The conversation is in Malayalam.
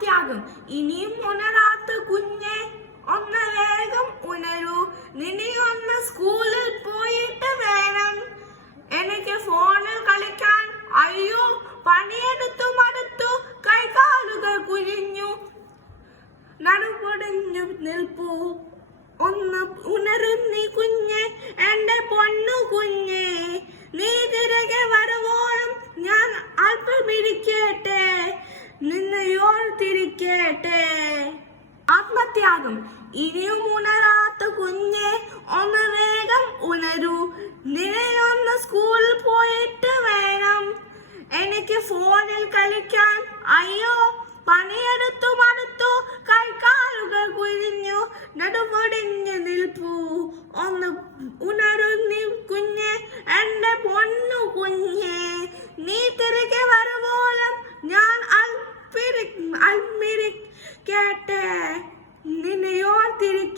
ആത്മത്യാഗം ഇനിയും ഉണരാത്ത കുഞ്ഞെ ഒന്ന് വേഗം ഉണരൂ. നിനയൊന്ന് സ്കൂളിൽ പോയിട്ട് വേണം എനിക്ക് ഫോണിൽ കളിക്കാൻ. അയ്യോ, പണിയെടുത്തു മടുത്തു, കൈകാലുകൾ കുഴിഞ്ഞു, നടുപൊടിഞ്ഞു നിൽപ്പൂ. ഒന്ന് ഉണരുന്നി കുഞ്ഞെ, എന്റെ പൊന്നു കുഞ്ഞെ, നീ തിരികെ വരുവോളം ഞാൻ അല്പമിരിക്കട്ടെ, നിന്നെയോർത്തിരിക്കട്ടെ. ആത്മത്യാഗം ഇനിയും ഉണരാത്ത കുഞ്ഞെ ഒന്ന് വേഗം ഉണരൂ. നിനയൊന്ന് സ്കൂളിൽ പോയിട്ട് വേണം എനിക്ക് ഫോണിൽ കളിക്കാൻ. അയ്യോ, പണിയെടുത്തു മടുത്തു, കൈകാലുകൾ കുഴിഞ്ഞു, നടുപൊടിഞ്ഞു നിൽപ്പൂ. ഒന്ന് ഉണരുന്നി കുഞ്ഞെ, എന്റെ പൊന്നു കുഞ്ഞെ, നീ തിരികെ വരുവോളം ഞാൻ അല്പമിരിക്കട്ടെ, നിന്നെയോർത്തിരിക്കട്ടെ.